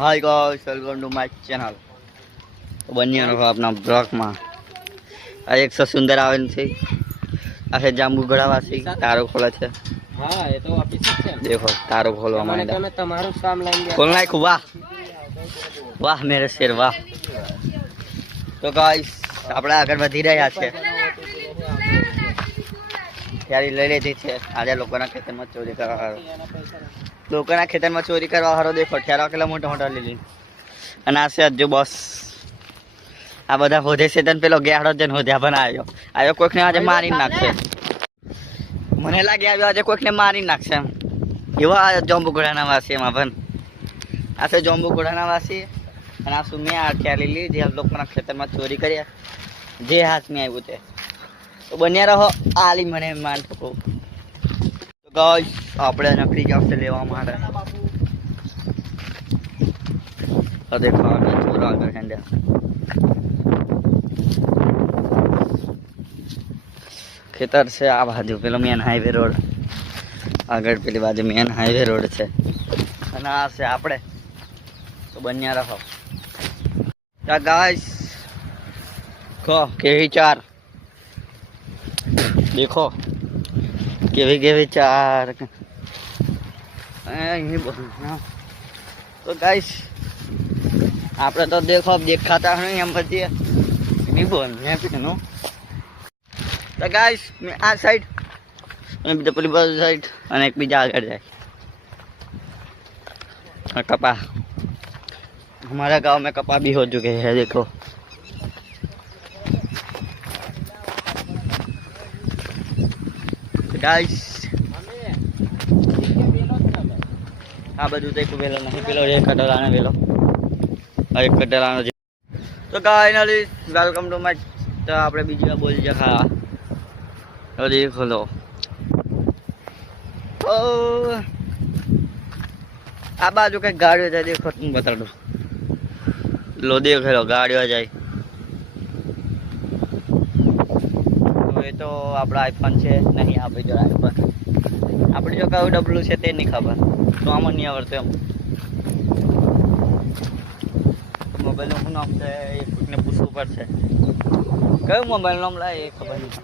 Hi guys welcome to my channel बनिया रहो अपना ब्लॉग में आ एक सौ सुंदर आवन छे आ है जांबू गड़ावासी तारो खोले छे। हां ये तो ऑफिस है। देखो तारो खोलवा मांडा मैंने तुम्हारो काम लाएंगे खोलना है। वाह वाह मेरे शेर वाह। तो गाइस આપણે આગળ વધી રહ્યા છે ત્યારે લઈ લીધી છે આજે લોકોના ખેતરમાં ચોરી કરવા હારો લોકોના ખેતરમાં ચોરી કરવા હારો દેખો ઠેરા કેટલા મોટા મોટા લીલી અને આ છે હજુ બસ આ બધા હોધે છે તને પેલો ગેહડો જન હોધ્યા પણ આવ્યો કોઈકને આજે મારી નાખશે મને લાગે આવ્યો આજે કોઈકને મારી નાખશે એમ એવા જંબુઘોડાના વાસી એમાં પણ આ છે જંબુઘોડાના વાસી અને આ શું મેં આ ખ્યાલ લીધી જે લોકોના ખેતરમાં ચોરી કર્યા જે હાથમાં આવ્યું તે તો બન્યા રહો આલી મને માન ઠોકો। તો ગાઈસ આપણે નકરી જાવશે લેવા માટે આ દેખો આ ચોરા આગળ હેંડ્યા ખેતર છે આ બાજુ પેલો મેન હાઈવે રોડ આગળ પેલી બાજુ મેન હાઈવે રોડ છે અને આ છે આપણે તો બન્યા રહો। गाइस को केवी चार देखो केवी चार तो गाइस आप तो देखो देखाता नहीं हम बतिए नहीं बोलने नो। तो गाइस मैं आ साइड पेली बाजू साइड और एक बीजा आगे जाए कपा हमारे गांव में कपा भी हो चुके हैं देखो। गाइस आ बाजू देखो वेलो नहीं पेलो एक कटलाने वेलो और एक कटलानो। तो गाइस वेलकम टू माय तो આપણે બીજી વાર બોલી જા ખા તો દેખો લો ओ आ बाजू के गाड़ी जाए देखो तुम बता दो लो देख लो गाड़ी जाए तो ये तो अपना आईफोन है नहीं आप जो आईफोन अपनी जो कौ डब्लू है नहीं खबर तो आम नहीं आवड़ते हम मोबाइल नाम से ने पूछव पड़े क्यों मोबाइल नाम लाए खबर नहीं।